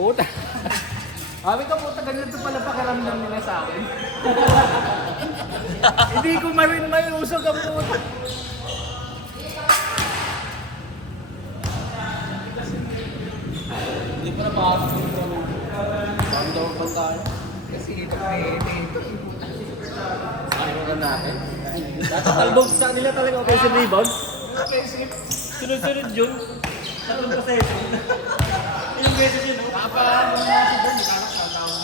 Puta. Sabi ko, puta, ganito pala pakiramdam nila sa akin. Hindi ko may usog ang puta. Hindi pa napakasok ito. Bago daw ang tayo. Kasi ito ito. Ayaw ka natin. Talbog sa nila talaga offensive rebound. Offensive. Sunod-sunod yun. Tatlong possession. Ilang beses yun. Kapag si John, di ka nakatawag.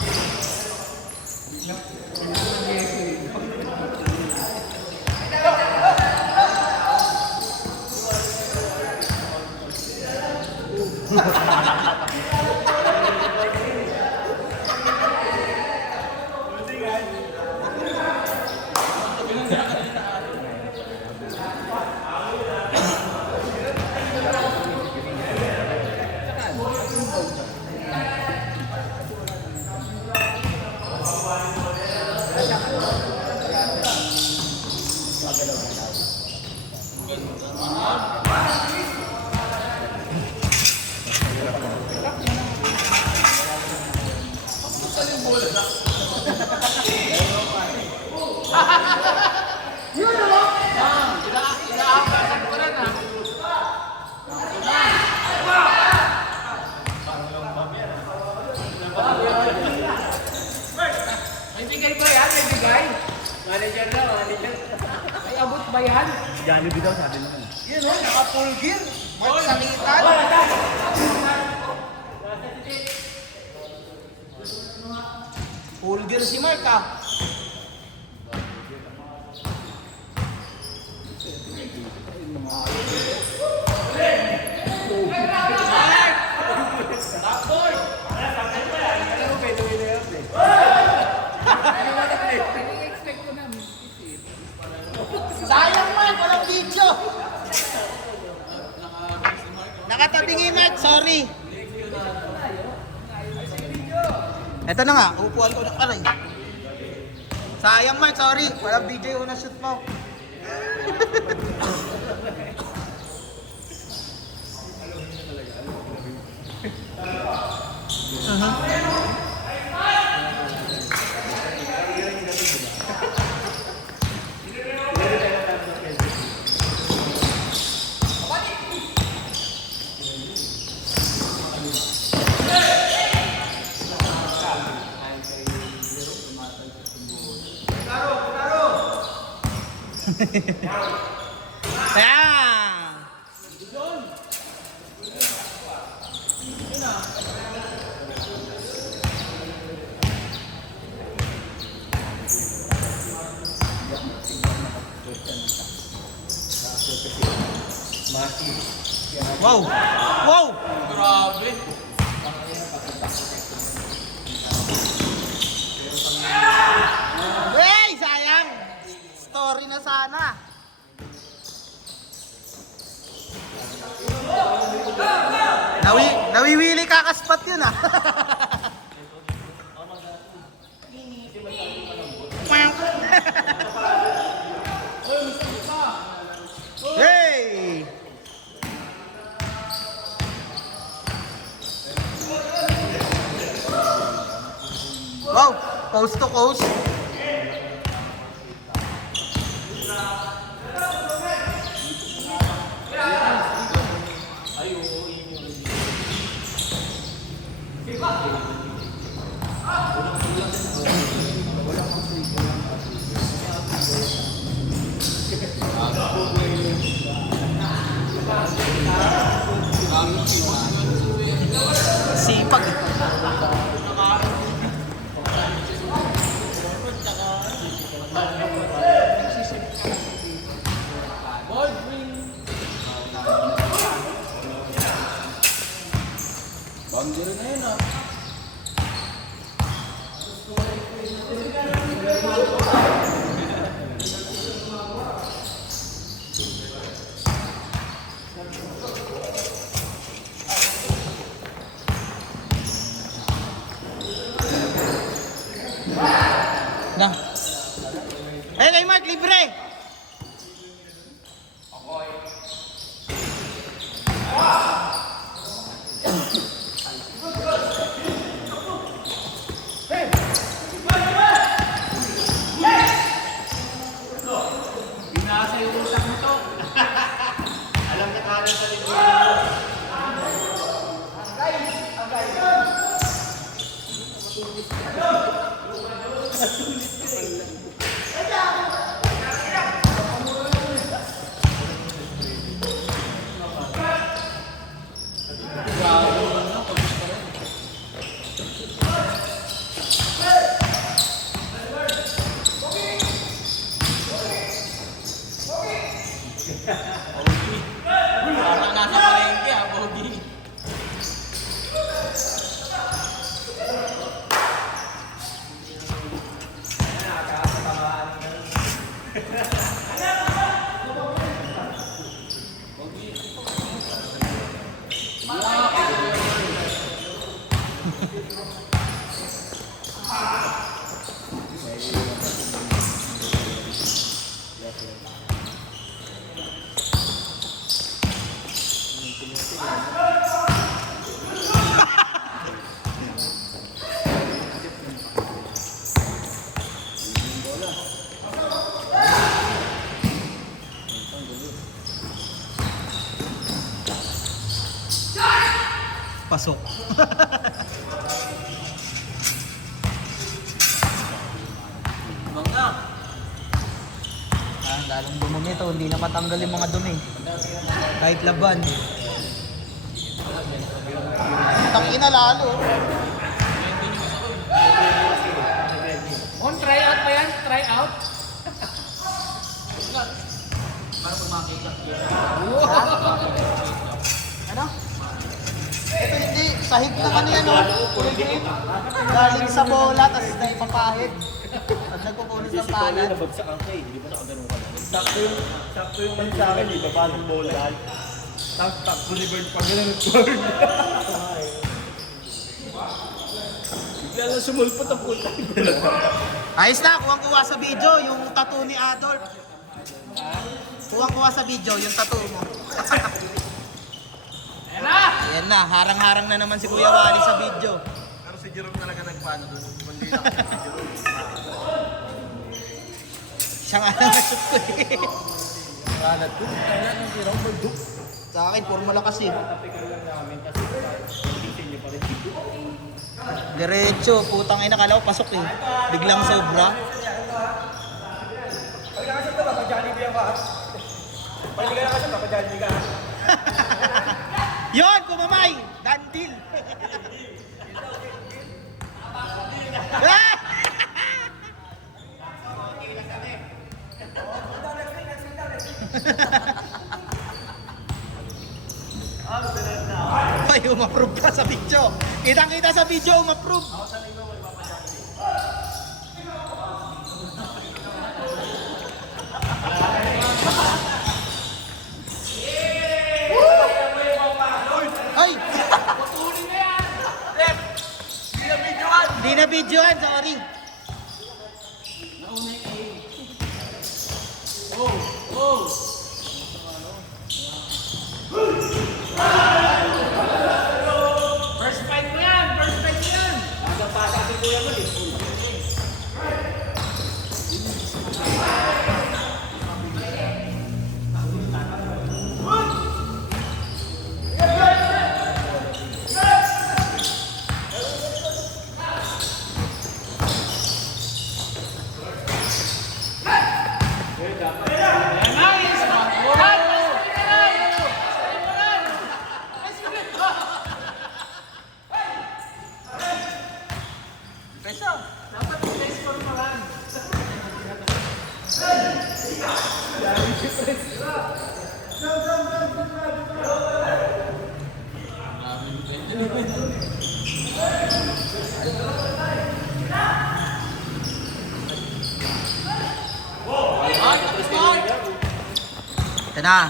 Manager na, manager. Ay, abot ba yan? Jollibee daw, sabi naman. Yun o, naka-full gear. Magsakitan. Full gear si Mark ah. Sayang Mark, walang video. Nakatabingi Mark, sorry. Eto na nga, upuan ko ng aray. Sayang Mark, sorry. Walang video yung na-shoot mo. Ayan! Wow! Wow! Grabe! Hey! Sayang! Story na sana. Nawiwili kakaspat yun ah. Hey! Wow! Coast to coast. Sipag. Boundary na yun ah. Na. Eh, kay Mark, libre! Parang nasa palengke ah, Bogi. Pasok. Lalong dumumi to, hindi na matanggal yung mga dumi. Kahit laban. Tangina lalo. On try out pa yan? Try out? Para pag makita. Ano? Ito hindi, sahig naman yan. Galing sa bola, tapos na ipapahid. At nagpupunis ng palad. Nabagsak ang kay, hindi ba nakagano'n ka na? Sakto yung man sa akin, di ba? Paano bola? Takbo ni Bird pag ganun nag-turn. Bigla lang sumulpot ang puta. Ayos na, kuwang-kuha sa video yung tattoo ni Adolf. Kuwang-kuha sa video yung tattoo mo. Ayan na, harang-harang na naman si Kuya Wally sa video. Pero si Jerome talaga nagpaano doon. Hindi lang si Jerome. Siya nga lang nashoot ko eh. Kalat ko, kaya ng tirang magduk. Sa akin, formula kasi. Tapikan lang namin kasi hindi niyo pa rin dito. Diretso, putang ina, kala ko pasok eh. Biglang sobra. Pag nakasal ka ba? Pag Jollibee ka? Pag hindi ka nakasal ka, pag Jollibee ka? Yon, kumamay! Dandil! Ay, umapprove pa sa video. Kitang-kita sa video, umapprove. Ay! Hindi na videoan, sorry. First fight mo yan! First fight mo yan! Pasa si Kuya mo eh. Ito na.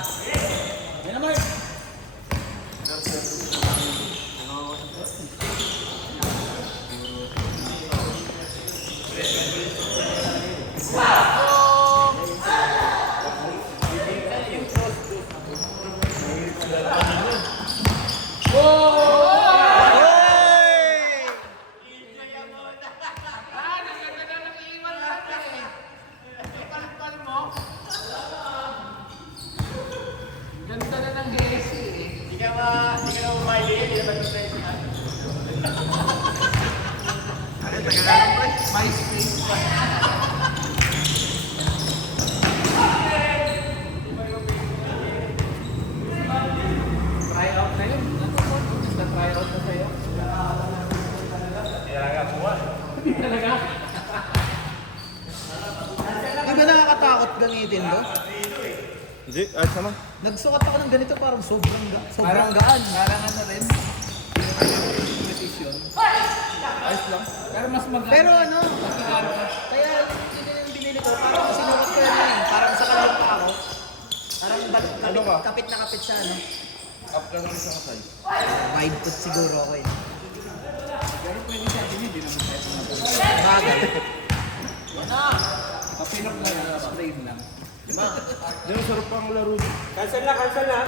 Ganda na ng Hesi eh. Hindi ka na umahili, hindi na mag-stress na. MySpace. Try out na yun. Na-try out na sa'yo. Kaya buwa. Talaga? Di ba nakakatakot gamitin to? Hindi, ayos naman. Nagsukat ako ng ganito parang sobrang Parang gaan. Parang ano rin. Precision. Ayos lang. Pero mas maganda. Pero ano, kaya yung binili ko, parang sinukat ko yun eh. Parang sa kanyang pa ako. Parang Ano ka? kapit na kapit siya, no? Up ka naman sa kasay. 5 foot siguro ako eh. Pero pwede sa atin, hindi naman tayo na po. Bagay. Kapilok na lang, spray lang. Yung sarap pang laro. Cancel na, cancel na.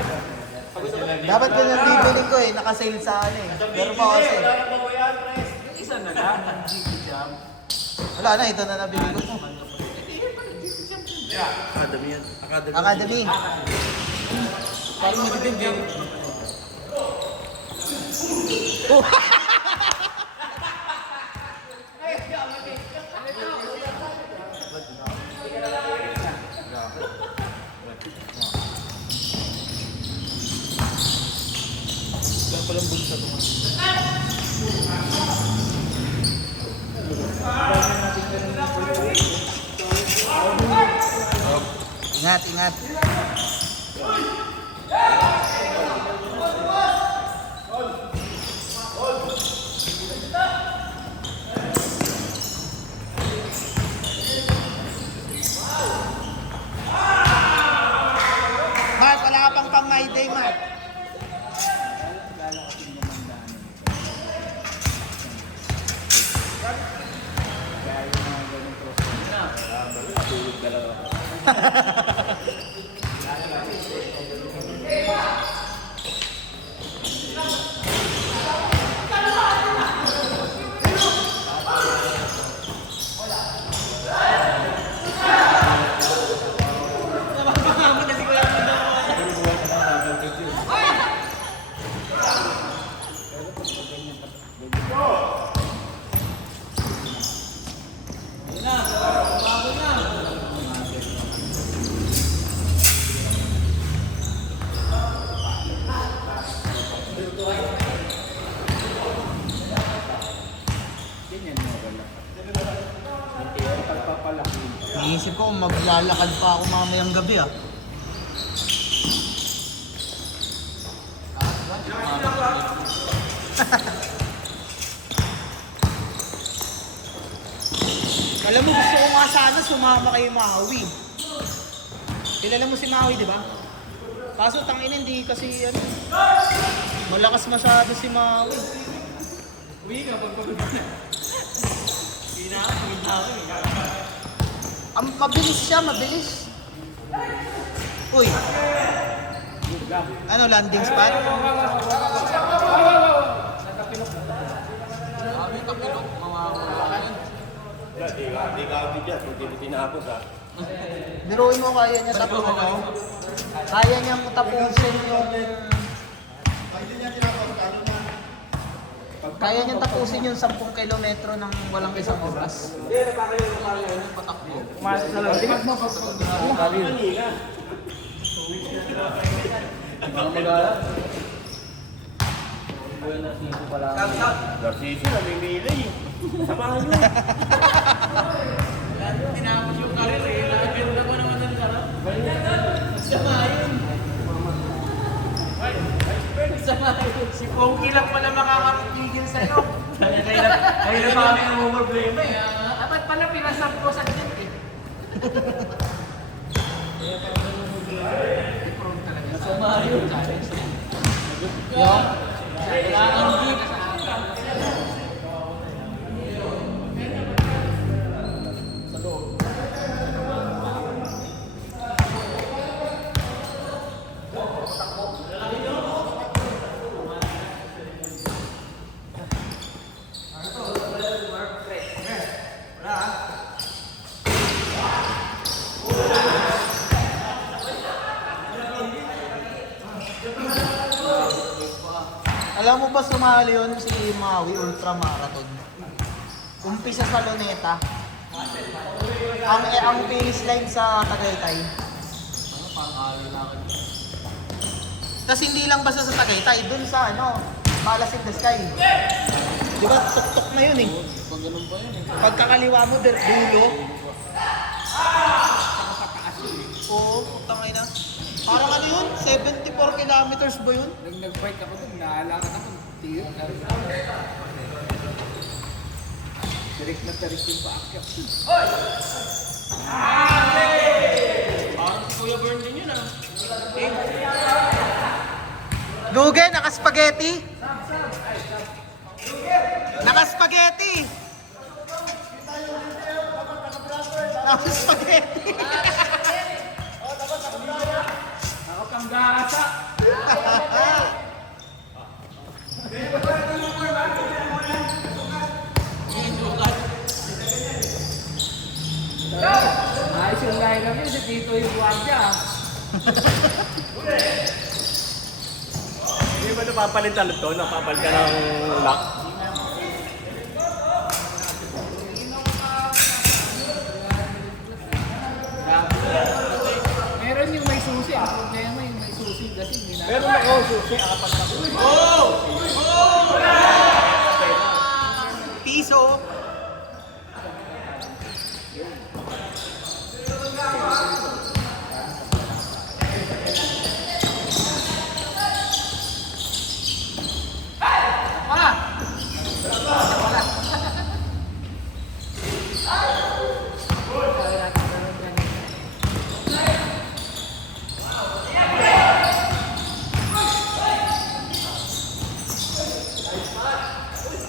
Dapat ko yung bibili ko eh, nakasale sa ano eh. Pero pa kasi. Yung isa na lang, ang GP Jam. Wala na, ito na nabili ko. Academy yan. Academy. Academy. Parang matitindi. Saan palang bulsa to? Ingat, ingat. Mark, wala ka pang pang my day, Mark. Kaya yung mga ganun cross tulog dalawa. Ganyan mo wala. Yung pagpapalaki. Iisip ko kung maglalakad pa ako mamayang gabi ah. Alam mo, gusto ko nga sana sumama kay Maui. Kilala mo si Maui, di ba? Kaso tangin hindi kasi ano, malakas masyado si Maui. Uwi ka pagpapagod na. Hindi na ako, hindi na ako eh. Mabilis siya, mabilis. Uy. Ano, landing spot? Sabi kapilok, mawawala yun. Hindi ka agad yan. Hindi mo tinapos ha. Biruin mo kaya niya tapusin. Kaya niyang tapusin yung... Kaya niyang tapusin yung 10 kilometro ng walang isang oras. Pumasok sa laro. Tingnan mo. Mga mag-aala. Buwan na sisi pala. Narciso, namimili. Samahan nyo. Tinapos yung karir eh. Nakaganda ko naman ng sarap. Sama yun. Sama yun. Si Pongki lang pala makakapigil sa'yo. Kaya na pa kami ang problema eh. Dapat pala pinasap ko sa gym eh. Sama yun. Wala kang gift. Alam mo ba sumali yun si Maui Ultra Marathon? Umpisa sa Luneta. Ang finish line sa Tagaytay. Tapos hindi lang basta sa Tagaytay, dun sa Palace in the Sky. Di ba tuktok na yun eh. Pag ganun pa yun eh. Pagkakaliwa mo, dulo. Oo, tangay na. Parang ano yun? 74 kilometers ba yun? Nung nag-fight ako dun, naalakad ako. Tiyo. Tirik na tirik yung paakyat. Parang si Kuya Bern din yun ah. Luge, naka-spaghetti. Naka-spaghetti. Naka-spaghetti. Ako kang gasa. Ayos yung lineup yun, si Tito yung guardia. Hindi ba napapalitan ito? Napapalitan ng lock? Meron yung may susi. Ang problema yung may susi kasi hindi na. Meron ako, susi, apat na. Piso.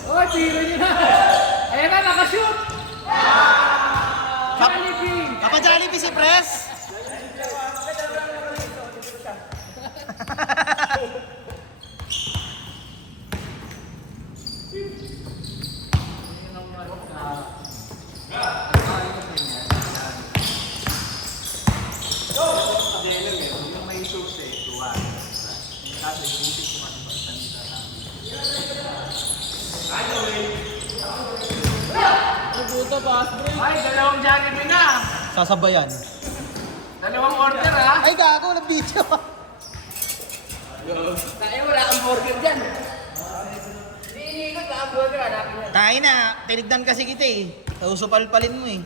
Oh, tiro niya na. Ayan na, nakashoot. Jollibee. Papa Jollibee si Pres. Yung may susi, tuwa. Kasi yung isip ko mas magsalita na. Ay, puta, fast break. Ay, dalawang Jollibee na! Sasabayan. Dalawang order ha! Ay, gago, nag-video. Tayo, wala kang burger dyan. Hindi iniikot, wala kang burger. Hanapin mo. Kain na, tinignan kasi kita eh. Tausupalpalin mo eh.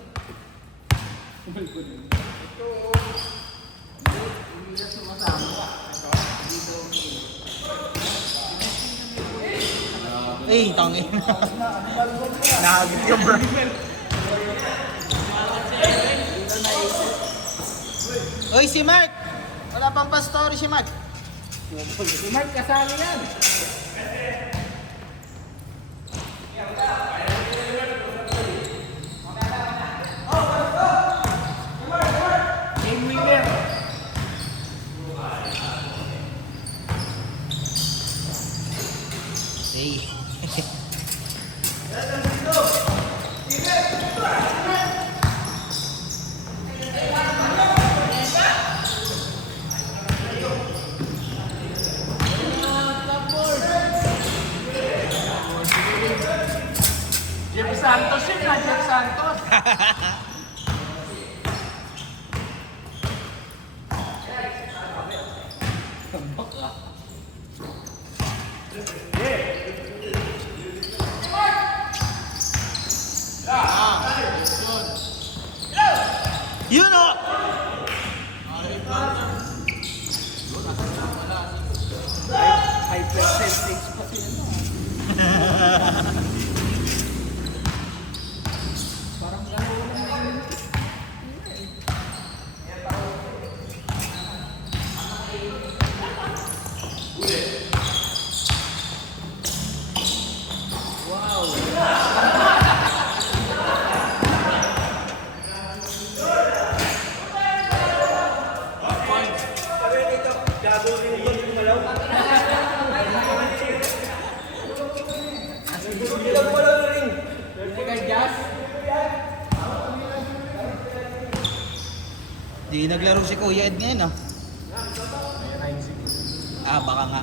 Eh, tangin. Nahagit yung bro. Oy, si Mark! Wala pang pa-story si Mark. Si Mark kasali yan. Game winner! Hey. Jeff Santos yun na, Jeff Santos! Yun o! High percentage pa sila. Parang gano'n na yun. Di naglaro si Kuya Ed ngayon ah. Ah, baka nga.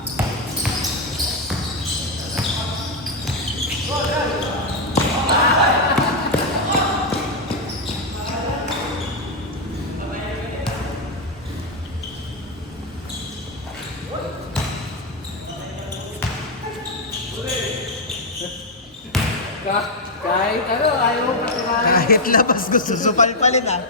Kahit ano, ayaw mo patirahin. Kahit labas gusto supalpalin ah.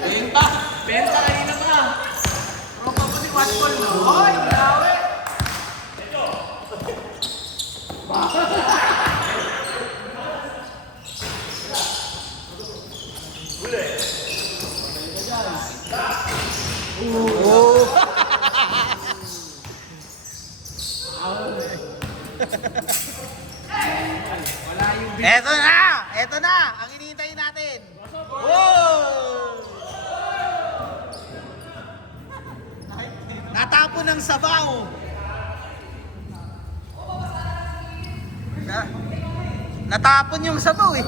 Benta! Benta kanina pa! Tropa mo si Watford, no? Hoy! Grabe! Eto na! Ang iniintay natin. Wow! Natapon ng sabaw. Natapon yung sabaw eh.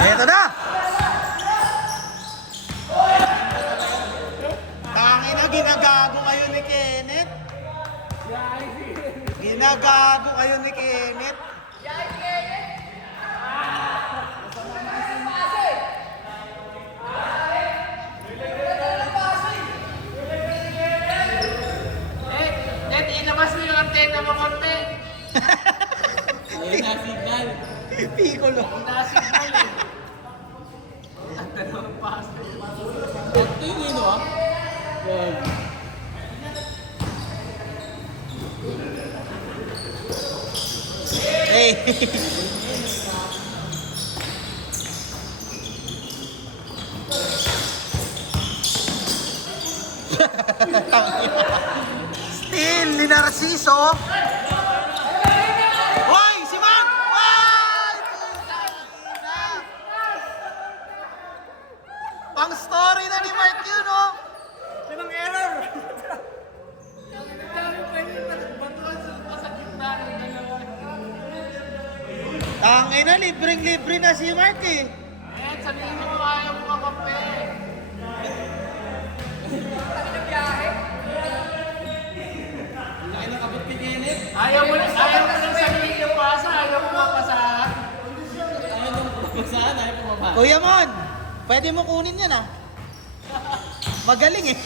Eto na! Tangin na, ginagago kayo ni Kenneth. Ginagago kayo ni Kenneth. Net, ilabas mo yung antena mo konti. Ayun na, signal. Piccolo. Nasignal eh. Ang dalawang pass. Ito yung ino ah. Yan. Hey. Still ni Narciso. Hoy, si Mark! Hoy! Pang story na ni Mark yun, oh. Sinang error? Batuan sa gitna ng dalawa. Tangay na, libreng-libre na si Mark eh. Sabihin mo ayaw mo kakampi. Laki ng kabot ni Kenneth. Ayaw mo lang sabihin yung pasa, ayaw mo mapasahan. Ayaw nung pumabasaan, ayaw pumabasaan. Kuya Mon, pwede mo kunin yan ah. Magaling eh.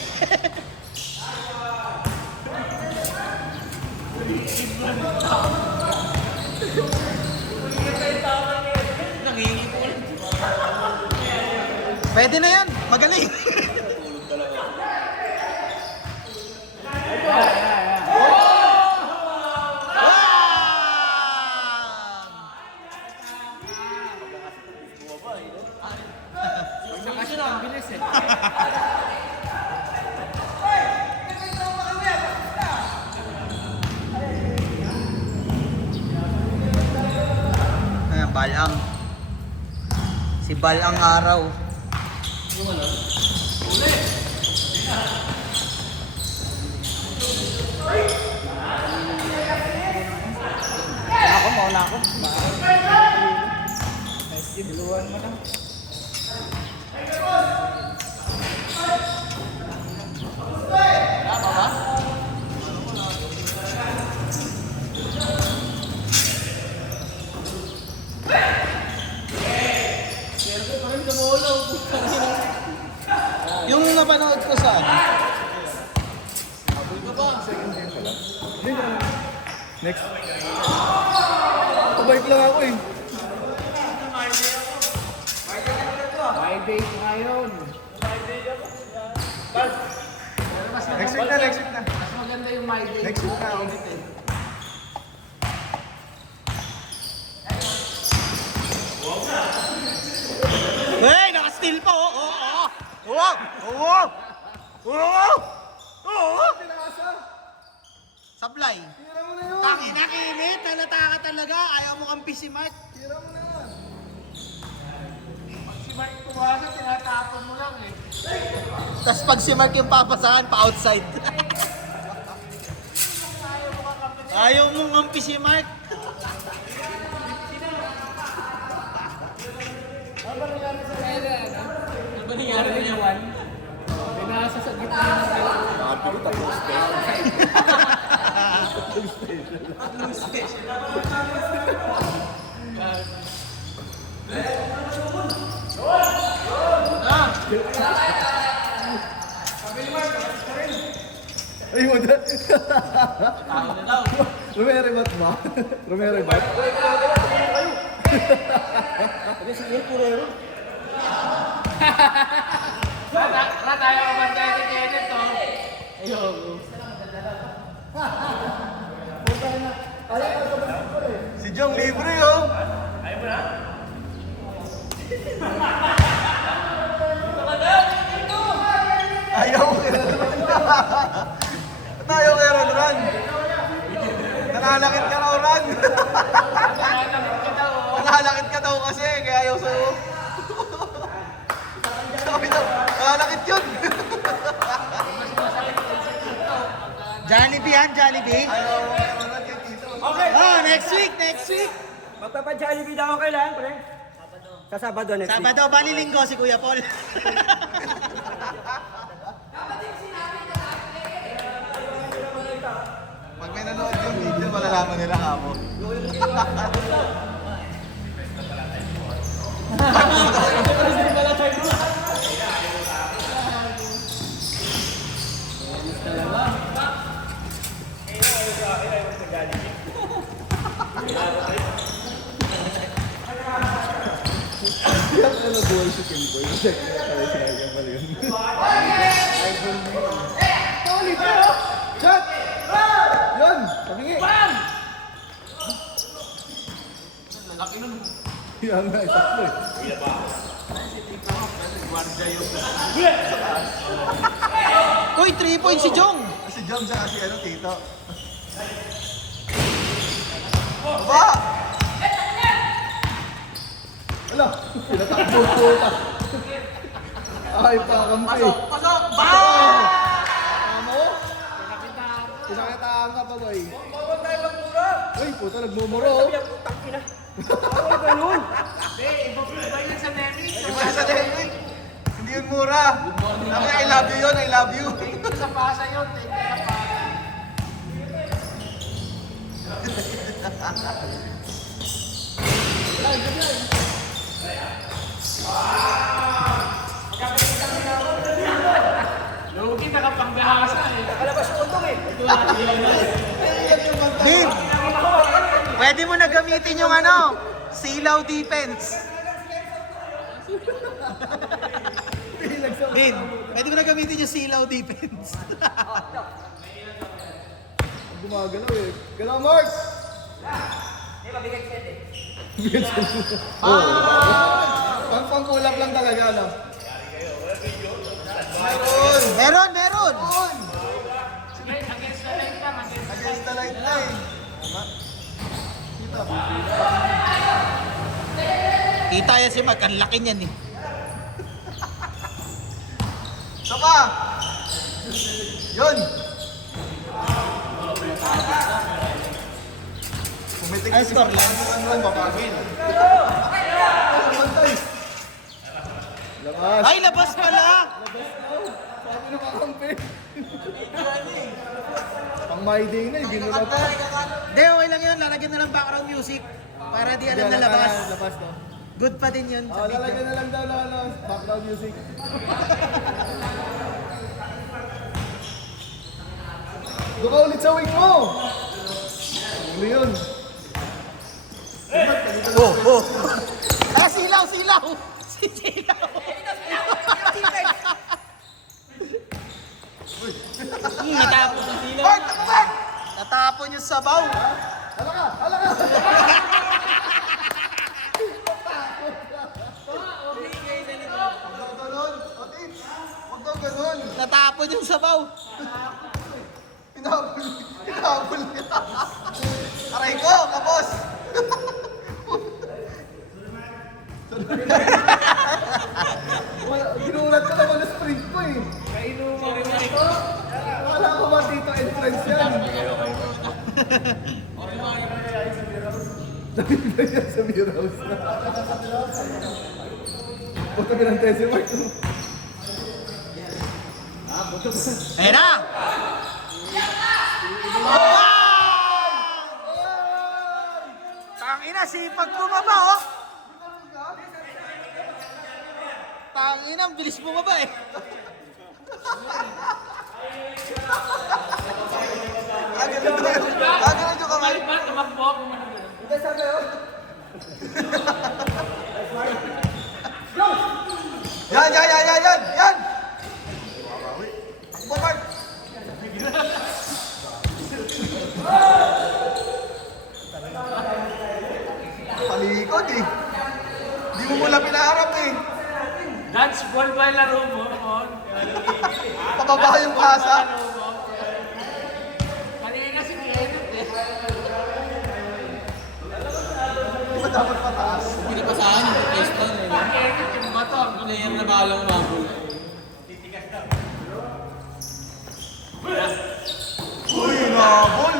Nangingi po ulit. Pwede na yan, magaling. Kasi na, ang bilis eh. Ayan, Balang. Si Balang Araw. Mauna ako. Iluwan mo na. Yung napanood ko sa ano? Next. Pabalik lang ako eh. My day ngayon. Next week na, next week na. Mas maganda yung my day. Next week na, ulit eh. Hey, naka-steal pa oh. Oo. Oo. Oo. Oo. Sablay. Tira mo na yun. Tangin na kinit, halata ka talaga. Ayaw mo kampi si Mark. Tira mo na yun. Si Mark tumasa, tinatapon mo lang eh. Tapos pag si Mark yung papasahan, pa-outside. Ayaw mong ngampi si Mark. Ano ba nangyari na yan? Pinasa sa gitna ng Sabi ko, tapos Ay, wala. tayo na daw. Romero bat ba? Romero bat? Rata tayo kabantay ni Kenneth to. Ayoko. Si Jong libre oh. Ayaw kay Ron. Ba't ayaw kay Ron Ron? Nananakit ka raw Ron. Nananakit ka daw kasi kaya ayaw sa'yo. Sabi daw, nananakit yun. Jollibee yan, Jollibee. Ayaw kay Ron Ron kay Tito. Oh, next week, next week. Magpapa-Jollibee daw ako kailan, pre? Sa Sabado next week. Sabado, bali linggo si Kuya Paul. Pag may nanood yung video, malalaman nila kamo. Yan ano buhay si Kimboy. Kasi sinabi ka pala yun. Shot! Yun! Tabingi! Lalaki nun. Yan nga, isakto eh. Uy, 3 points si Jong. Si Jom sa kasi ano, Tito. Baba! Ala, pinatakbo po ta. Ay, pakampi. Pasok! Pasok! Amo? Pinakitaan ka pa, boy. Uy, puta, nagmumuro. oh. Hindi, iba yun sa Nemi. Iba sa David. Hindi yun mura. Sabi, I love you yun, I love you. Thank you sa pasa yun. Thank you sa pasa. Lugi, nakapangbahasa eh. Nakalabas yung untong eh. Bin, pwede mo na gamitin yung ano, silaw defense. Bin, pwede mo na gamitin yung silaw defense. Gumagalaw eh. Galaw, Mark! Hindi, mabigat set eh. Pang-kulap lang talaga, no? Meron, meron. Against the light lang. Against the light line. Kita yan si Mark, ang laki niyan eh. Isa pa! Yun! Pumitik Ay, score lang. Ano, papagin. Pantay! Lakas! Ay, labas pala. Sabi ng kakampi. Pang my day na, ginula pa. Hindi, okay lang yun. Lalagyan na lang background music. Para di alam na labas. Labas, no? Good pa din yun. Oh, lalagyan na lang daw na background music. Doon ka ulit sa wing mo! Ano yun? Ah, silaw, silaw. Silaw. Natapon yung silaw. Natapon yung sabaw. Hala ka! Hala ka! Huwag daw ganun! Otin! Huwag daw ganun! Natapon yung sabaw. Hinabol niya! Aray ko! Kapos! Ginulat ka naman na sprint ko eh! Wala ko ba dito entrance yan? Sa Miraus na. Puto ka ng Tessie Mark. Ayan na! Tangina, sipag bumaba, oh! Tangina, ang bilis bumaba, eh. Agad yung kamay. Ba't tumakbo? Yan! Takbo, Mark. Palikot eh. Hindi mo mula pinaharap eh. Dance ball ba yung laro mo? Pababa yung pasa. Kanina si Kenneth eh. Di ba dapat pataas? Hindi pa saan yung pwesto eh. Kenneth yung bato. Player na balang mabul. Uy, hinabol!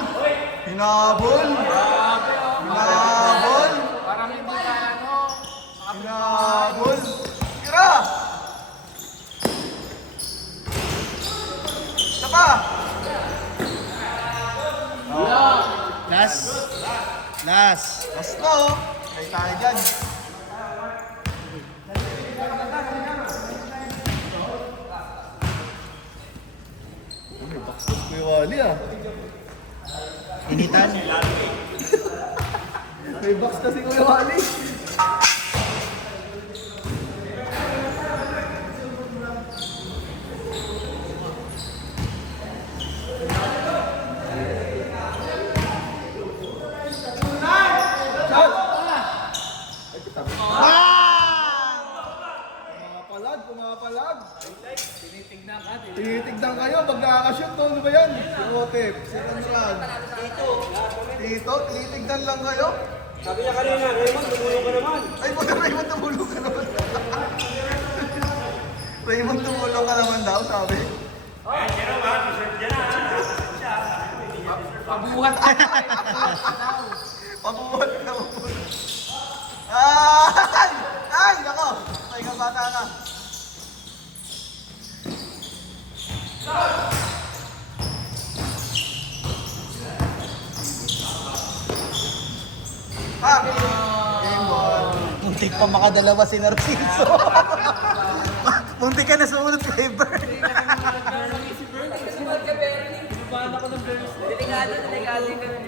Hinabol! Hinabol! Parang hindi ka ano. Hinabol! Tira! Isa pa! Last. Last na oh! Kaya tayo dyan. May box to Kuya Wally ah. Initan. May box na si Kuya Wally. Pumapalag. Tinitignan kayo pag nakakashoot to. Ano ba yan? Otep, second run. Tito, tinitignan lang kayo. Sabi niya kanina, Raymond, tumulong ka naman. Ay, puta, Raymond, tumulong ka naman. Raymond, tumulong ka naman daw, sabi. Pabuhat ka. Pabuhat ka, pabuhat. Ay! Ay, nako! Ay, kabata ka. Ha! Game ball. Muntik pa makadalawa si Narciso. Muntik ka na sa unod kay Bert. Delikado yung ganun.